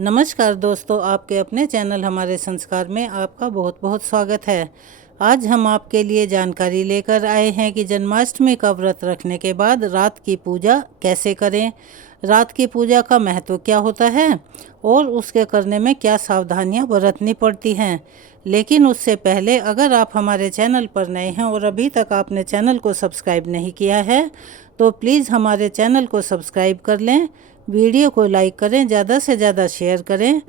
नमस्कार दोस्तों, आपके अपने चैनल हमारे संस्कार में आपका बहुत बहुत स्वागत है। आज हम आपके लिए जानकारी लेकर आए हैं कि जन्माष्टमी का व्रत रखने के बाद रात की पूजा कैसे करें, रात की पूजा का महत्व क्या होता है और उसके करने में क्या सावधानियां बरतनी पड़ती हैं। लेकिन उससे पहले अगर आप हमारे चैनल पर नए हैं और अभी तक आपने चैनल को सब्सक्राइब नहीं किया है तो प्लीज़ हमारे चैनल को सब्सक्राइब कर लें, वीडियो को लाइक करें, ज़्यादा से ज़्यादा शेयर करें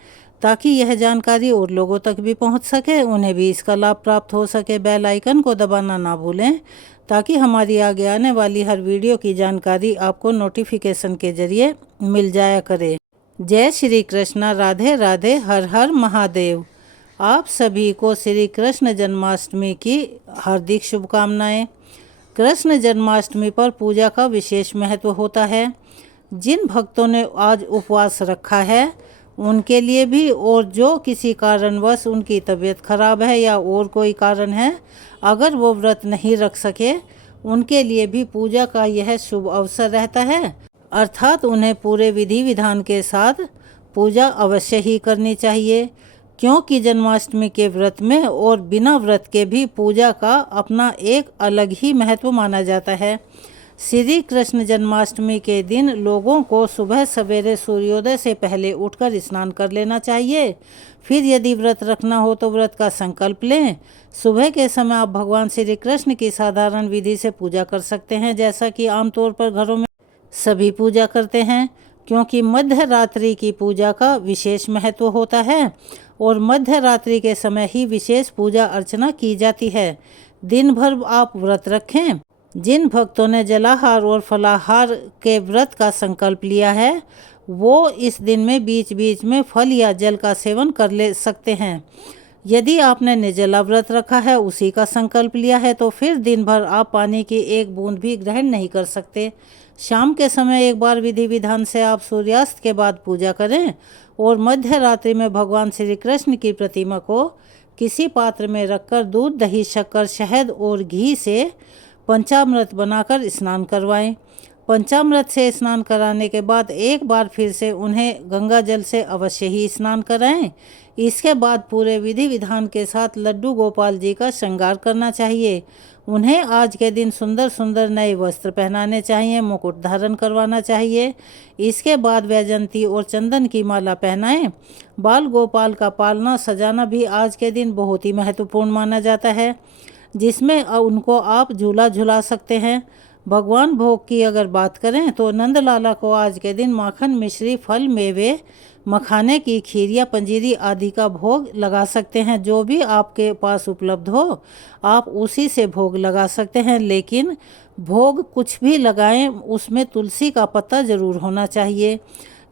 ताकि यह जानकारी और लोगों तक भी पहुंच सके, उन्हें भी इसका लाभ प्राप्त हो सके। बेल आइकन को दबाना ना भूलें ताकि हमारी आगे आने वाली हर वीडियो की जानकारी आपको नोटिफिकेशन के जरिए मिल जाया करे। जय श्री कृष्ण, राधे राधे, हर हर महादेव। आप सभी को श्री कृष्ण जन्माष्टमी की हार्दिक शुभकामनाएं। कृष्ण जन्माष्टमी पर पूजा का विशेष महत्व होता है। जिन भक्तों ने आज उपवास रखा है उनके लिए भी, और जो किसी कारणवश उनकी तबीयत खराब है या और कोई कारण है अगर वो व्रत नहीं रख सके, उनके लिए भी पूजा का यह शुभ अवसर रहता है। अर्थात उन्हें पूरे विधि विधान के साथ पूजा अवश्य ही करनी चाहिए, क्योंकि जन्माष्टमी के व्रत में और बिना व्रत के भी पूजा का अपना एक अलग ही महत्व माना जाता है। श्री कृष्ण जन्माष्टमी के दिन लोगों को सुबह सवेरे सूर्योदय से पहले उठकर स्नान कर लेना चाहिए। फिर यदि व्रत रखना हो तो व्रत का संकल्प लें। सुबह के समय आप भगवान श्री कृष्ण की साधारण विधि से पूजा कर सकते हैं, जैसा कि आमतौर पर घरों में सभी पूजा करते हैं, क्योंकि मध्य रात्रि की पूजा का विशेष महत्व होता है और मध्य रात्रि के समय ही विशेष पूजा अर्चना की जाती है। दिन भर आप व्रत रखें। जिन भक्तों ने जलाहार और फलाहार के व्रत का संकल्प लिया है वो इस दिन में बीच बीच में फल या जल का सेवन कर ले सकते हैं। यदि आपने निर्जला व्रत रखा है, उसी का संकल्प लिया है, तो फिर दिन भर आप पानी की एक बूंद भी ग्रहण नहीं कर सकते। शाम के समय एक बार विधि विधान से आप सूर्यास्त के बाद पूजा करें और मध्य रात्रि में भगवान श्री कृष्ण की प्रतिमा को किसी पात्र में रखकर दूध, दही, शक्कर, शहद और घी से पंचामृत बनाकर स्नान करवाएं। पंचामृत से स्नान कराने के बाद एक बार फिर से उन्हें गंगा जल से अवश्य ही स्नान कराएं। इसके बाद पूरे विधि विधान के साथ लड्डू गोपाल जी का श्रृंगार करना चाहिए। उन्हें आज के दिन सुंदर सुंदर नए वस्त्र पहनाने चाहिए, मुकुट धारण करवाना चाहिए। इसके बाद वैजंती और चंदन की माला पहनाएं। बाल गोपाल का पालना सजाना भी आज के दिन बहुत ही महत्वपूर्ण माना जाता है, जिसमें उनको आप झूला झुला सकते हैं। भगवान भोग की अगर बात करें तो नंदलाला को आज के दिन माखन, मिश्री, फल, मेवे, मखाने की खीर या पंजीरी आदि का भोग लगा सकते हैं। जो भी आपके पास उपलब्ध हो आप उसी से भोग लगा सकते हैं, लेकिन भोग कुछ भी लगाएं उसमें तुलसी का पत्ता जरूर होना चाहिए,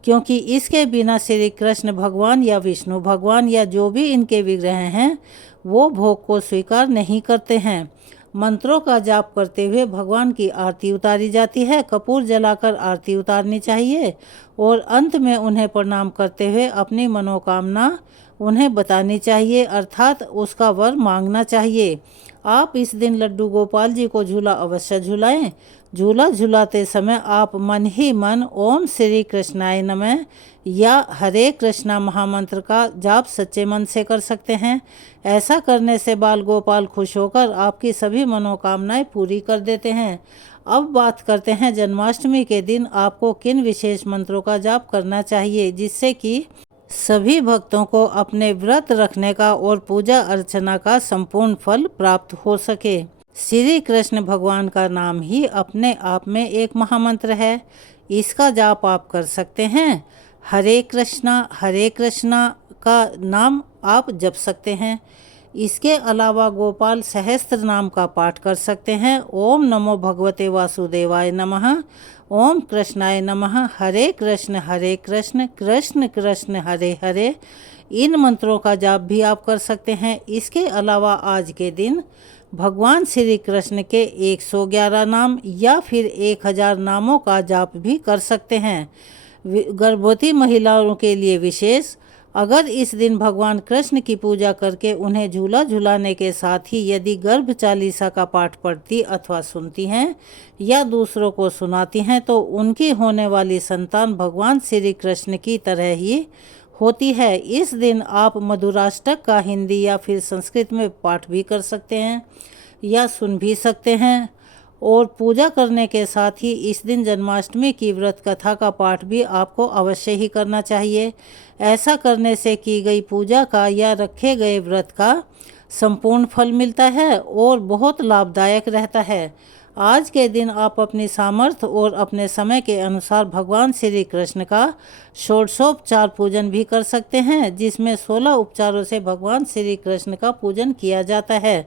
क्योंकि इसके बिना श्री कृष्ण भगवान या विष्णु भगवान या जो भी इनके विग्रह हैं वो भोग को स्वीकार नहीं करते हैं। मंत्रों का जाप करते हुए भगवान की आरती उतारी जाती है। कपूर जलाकर आरती उतारनी चाहिए और अंत में उन्हें प्रणाम करते हुए अपनी मनोकामना उन्हें बतानी चाहिए, अर्थात उसका वर मांगना चाहिए। आप इस दिन लड्डू गोपाल जी को झूला अवश्य झुलाएं। झूला झुलाते समय आप मन ही मन ओम श्री कृष्णाय नमः या हरे कृष्णा महामंत्र का जाप सच्चे मन से कर सकते हैं। ऐसा करने से बाल गोपाल खुश होकर आपकी सभी मनोकामनाएं पूरी कर देते हैं। अब बात करते हैं जन्माष्टमी के दिन आपको किन विशेष मंत्रों का जाप करना चाहिए, जिससे कि सभी भक्तों को अपने व्रत रखने का और पूजा अर्चना का संपूर्ण फल प्राप्त हो सके। श्री कृष्ण भगवान का नाम ही अपने आप में एक महामंत्र है। इसका जाप आप कर सकते हैं। हरे कृष्णा का नाम आप जप सकते हैं। इसके अलावा गोपाल सहस्त्र नाम का पाठ कर सकते हैं। ओम नमो भगवते वासुदेवाय नमः, ओम कृष्णाय नमः, हरे कृष्ण कृष्ण कृष्ण हरे हरे। इन मंत्रों का जाप भी आप कर सकते हैं। इसके अलावा आज के दिन भगवान श्री कृष्ण के 111 नाम या फिर 1000 नामों का जाप भी कर सकते हैं। गर्भवती महिलाओं के लिए विशेष, अगर इस दिन भगवान कृष्ण की पूजा करके उन्हें झूला झुलाने के साथ ही यदि गर्भ चालीसा का पाठ पढ़ती अथवा सुनती हैं या दूसरों को सुनाती हैं तो उनकी होने वाली संतान भगवान श्री कृष्ण की तरह ही होती है। इस दिन आप मधुराष्टक का हिंदी या फिर संस्कृत में पाठ भी कर सकते हैं या सुन भी सकते हैं। और पूजा करने के साथ ही इस दिन जन्माष्टमी की व्रत कथा का पाठ भी आपको अवश्य ही करना चाहिए। ऐसा करने से की गई पूजा का या रखे गए व्रत का संपूर्ण फल मिलता है और बहुत लाभदायक रहता है। आज के दिन आप अपनी सामर्थ्य और अपने समय के अनुसार भगवान श्री कृष्ण का षोडशोपचार पूजन भी कर सकते हैं, जिसमें 16 उपचारों से भगवान श्री कृष्ण का पूजन किया जाता है।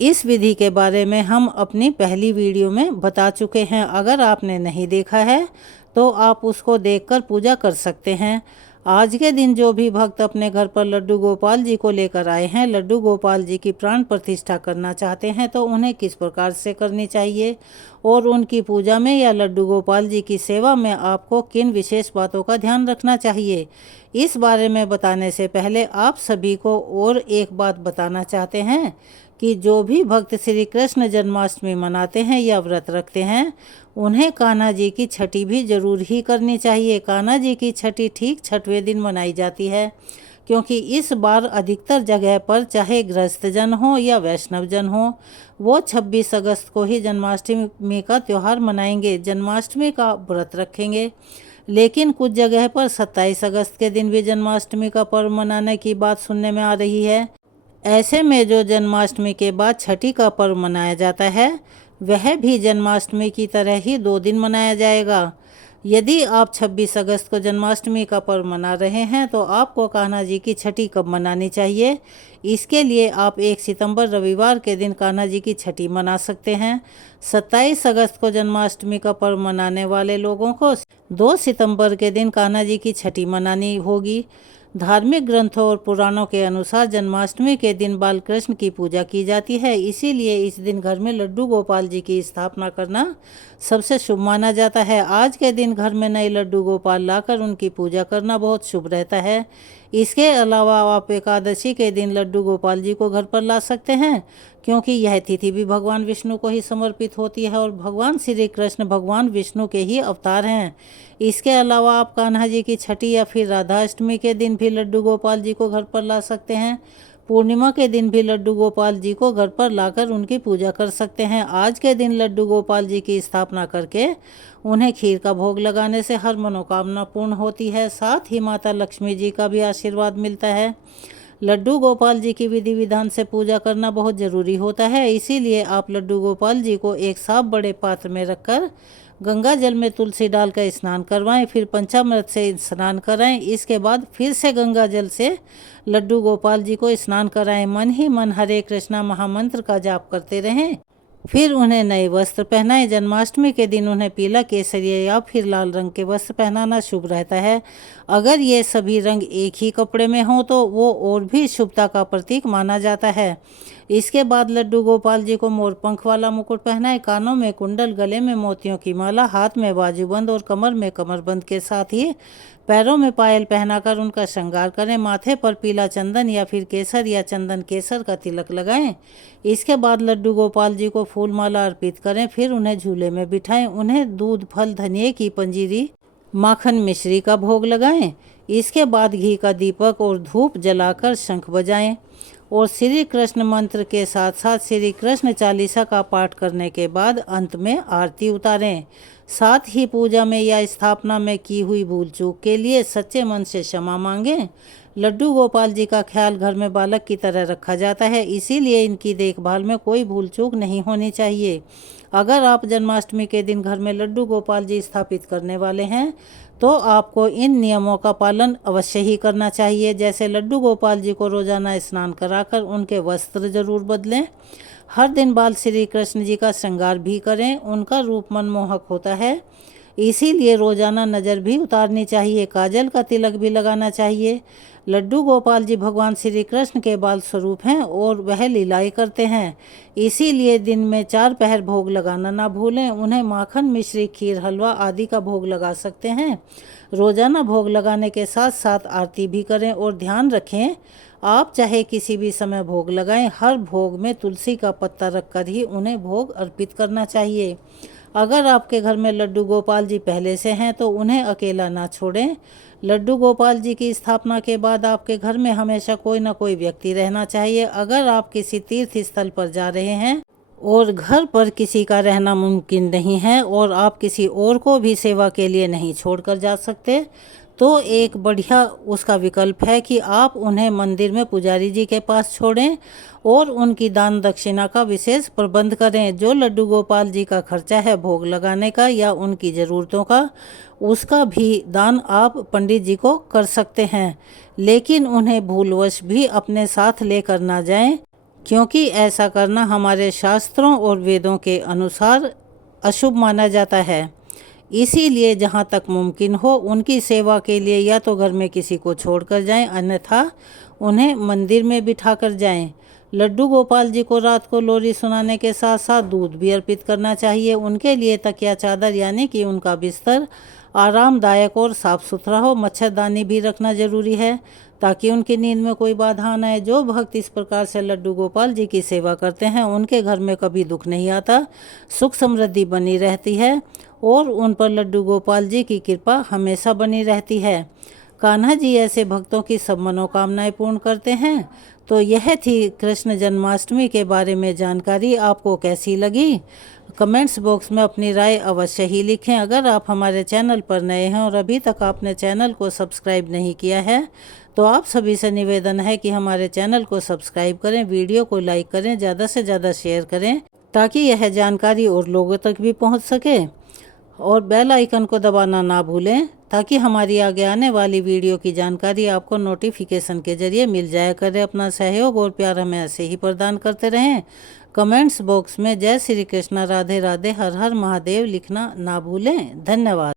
इस विधि के बारे में हम अपनी पहली वीडियो में बता चुके हैं। अगर आपने नहीं देखा है तो आप उसको देखकर पूजा कर सकते हैं। आज के दिन जो भी भक्त अपने घर पर लड्डू गोपाल जी को लेकर आए हैं, लड्डू गोपाल जी की प्राण प्रतिष्ठा करना चाहते हैं, तो उन्हें किस प्रकार से करनी चाहिए और उनकी पूजा में या लड्डू गोपाल जी की सेवा में आपको किन विशेष बातों का ध्यान रखना चाहिए, इस बारे में बताने से पहले आप सभी को और एक बात बताना चाहते हैं कि जो भी भक्त श्री कृष्ण जन्माष्टमी मनाते हैं या व्रत रखते हैं, उन्हें कान्हा जी की छठी भी जरूर ही करनी चाहिए। कान्हा जी की छठी ठीक छठवें दिन मनाई जाती है, क्योंकि इस बार अधिकतर जगह पर चाहे गृहस्थ जन हो या वैष्णव जन हो, वो 26 अगस्त को ही जन्माष्टमी का त्यौहार मनाएंगे, जन्माष्टमी का व्रत रखेंगे। लेकिन कुछ जगह पर 27 अगस्त के दिन भी जन्माष्टमी का पर्व मनाने की बात सुनने में आ रही है। ऐसे में जो जन्माष्टमी के बाद छठी का पर्व मनाया जाता है, वह भी जन्माष्टमी की तरह ही 2 दिन मनाया जाएगा। यदि आप 26 अगस्त को जन्माष्टमी का पर्व मना रहे हैं, तो आपको कान्हा जी की छठी कब मनानी चाहिए, इसके लिए आप 1 सितंबर रविवार के दिन कान्हा जी की छठी मना सकते हैं। 27 अगस्त को जन्माष्टमी का पर्व मनाने वाले लोगों को 2 सितंबर के दिन कान्हा जी की छठी मनानी होगी। धार्मिक ग्रंथों और पुराणों के अनुसार जन्माष्टमी के दिन बाल कृष्ण की पूजा की जाती है, इसीलिए इस दिन घर में लड्डू गोपाल जी की स्थापना करना सबसे शुभ माना जाता है। आज के दिन घर में नए लड्डू गोपाल लाकर उनकी पूजा करना बहुत शुभ रहता है। इसके अलावा आप एकादशी के दिन लड्डू गोपाल जी को घर पर ला सकते हैं, क्योंकि यह तिथि भी भगवान विष्णु को ही समर्पित होती है और भगवान श्री कृष्ण भगवान विष्णु के ही अवतार हैं। इसके अलावा आप कान्हा जी की छठी या फिर राधा अष्टमी के दिन भी लड्डू गोपाल जी को घर पर ला सकते हैं। पूर्णिमा के दिन भी लड्डू गोपाल जी को घर पर लाकर उनकी पूजा कर सकते हैं। आज के दिन लड्डू गोपाल जी की स्थापना करके उन्हें खीर का भोग लगाने से हर मनोकामना पूर्ण होती है। साथ ही माता लक्ष्मी जी का भी आशीर्वाद मिलता है। लड्डू गोपाल जी की विधि विधान से पूजा करना बहुत ज़रूरी होता है, इसीलिए आप लड्डू गोपाल जी को एक साफ बड़े पात्र में रखकर गंगा जल में तुलसी डालकर स्नान करवाएं, फिर पंचामृत से स्नान कराएं। इसके बाद फिर से गंगा जल से लड्डू गोपाल जी को स्नान कराएं। मन ही मन हरे कृष्णा महामंत्र का जाप करते रहें। फिर उन्हें नए वस्त्र पहनाएं। जन्माष्टमी के दिन उन्हें पीला, केसरिया या फिर लाल रंग के वस्त्र पहनाना शुभ रहता है। अगर ये सभी रंग एक ही कपड़े में हों तो वो और भी शुभता का प्रतीक माना जाता है। इसके बाद लड्डू गोपाल जी को मोरपंख वाला मुकुट पहनाएं, कानों में कुंडल, गले में मोतियों की माला, हाथ में बाजूबंद और कमर में कमरबंद के साथ ही पैरों में पायल पहनाकर उनका श्रृंगार करें। माथे पर पीला चंदन या फिर केसर या चंदन केसर का तिलक लगाएं। इसके बाद लड्डू गोपाल जी को फूल माला अर्पित करें, फिर उन्हें झूले में बिठाएं। उन्हें दूध, फल, धनिये की पंजीरी, माखन, मिश्री का भोग लगाएं। इसके बाद घी का दीपक और धूप जलाकर शंख बजाएं और श्री कृष्ण मंत्र के साथ साथ श्री कृष्ण चालीसा का पाठ करने के बाद अंत में आरती उतारें। साथ ही पूजा में या स्थापना में की हुई भूल चूक के लिए सच्चे मन से क्षमा मांगें। लड्डू गोपाल जी का ख्याल घर में बालक की तरह रखा जाता है, इसीलिए इनकी देखभाल में कोई भूल चूक नहीं होनी चाहिए। अगर आप जन्माष्टमी के दिन घर में लड्डू गोपाल जी स्थापित करने वाले हैं, तो आपको इन नियमों का पालन अवश्य ही करना चाहिए। जैसे लड्डू गोपाल जी को रोजाना स्नान कराकर उनके वस्त्र जरूर बदलें। हर दिन बाल श्री कृष्ण जी का श्रृंगार भी करें। उनका रूप मनमोहक होता है, इसीलिए रोजाना नज़र भी उतारनी चाहिए। काजल का तिलक भी लगाना चाहिए। लड्डू गोपाल जी भगवान श्री कृष्ण के बाल स्वरूप हैं और वह लीलाएं करते हैं, इसीलिए दिन में 4 पहर भोग लगाना ना भूलें। उन्हें माखन, मिश्री, खीर, हलवा आदि का भोग लगा सकते हैं। रोजाना भोग लगाने के साथ साथ आरती भी करें और ध्यान रखें, आप चाहे किसी भी समय भोग लगाएं, हर भोग में तुलसी का पत्ता रखकर ही उन्हें भोग अर्पित करना चाहिए। अगर आपके घर में लड्डू गोपाल जी पहले से हैं तो उन्हें अकेला ना छोड़ें। लड्डू गोपाल जी की स्थापना के बाद आपके घर में हमेशा कोई ना कोई व्यक्ति रहना चाहिए। अगर आप किसी तीर्थ स्थल पर जा रहे हैं और घर पर किसी का रहना मुमकिन नहीं है और आप किसी और को भी सेवा के लिए नहीं छोड़कर जा सकते, तो एक बढ़िया उसका विकल्प है कि आप उन्हें मंदिर में पुजारी जी के पास छोड़ें और उनकी दान दक्षिणा का विशेष प्रबंध करें। जो लड्डू गोपाल जी का खर्चा है भोग लगाने का या उनकी ज़रूरतों का, उसका भी दान आप पंडित जी को कर सकते हैं, लेकिन उन्हें भूलवश भी अपने साथ लेकर ना जाएं, क्योंकि ऐसा करना हमारे शास्त्रों और वेदों के अनुसार अशुभ माना जाता है। इसीलिए जहाँ तक मुमकिन हो उनकी सेवा के लिए या तो घर में किसी को छोड़कर जाएं, अन्यथा उन्हें मंदिर में बिठाकर जाएं। लड्डू गोपाल जी को रात को लोरी सुनाने के साथ साथ दूध भी अर्पित करना चाहिए। उनके लिए तकिया चादर यानी कि उनका बिस्तर आरामदायक और साफ सुथरा हो। मच्छरदानी भी रखना जरूरी है ताकि उनकी नींद में कोई बाधा न आए। जो भक्त इस प्रकार से लड्डू गोपाल जी की सेवा करते हैं उनके घर में कभी दुख नहीं आता, सुख समृद्धि बनी रहती है और उन पर लड्डू गोपाल जी की कृपा हमेशा बनी रहती है। कान्हा जी ऐसे भक्तों की सब मनोकामनाएं पूर्ण करते हैं। तो यह थी कृष्ण जन्माष्टमी के बारे में जानकारी। आपको कैसी लगी? कमेंट्स बॉक्स में अपनी राय अवश्य ही लिखें। अगर आप हमारे चैनल पर नए हैं और अभी तक आपने चैनल को सब्सक्राइब नहीं किया है तो आप सभी से निवेदन है कि हमारे चैनल को सब्सक्राइब करें, वीडियो को लाइक करें, ज़्यादा से ज़्यादा शेयर करें ताकि यह जानकारी और लोगों तक भी पहुंच सके, और बेल आइकन को दबाना ना भूलें ताकि हमारी आगे आने वाली वीडियो की जानकारी आपको नोटिफिकेशन के जरिए मिल जाया करे। अपना सहयोग और प्यार हमें ऐसे ही प्रदान करते रहें। कमेंट्स बॉक्स में जय श्री कृष्णा, राधे राधे, हर हर महादेव लिखना ना भूलें। धन्यवाद।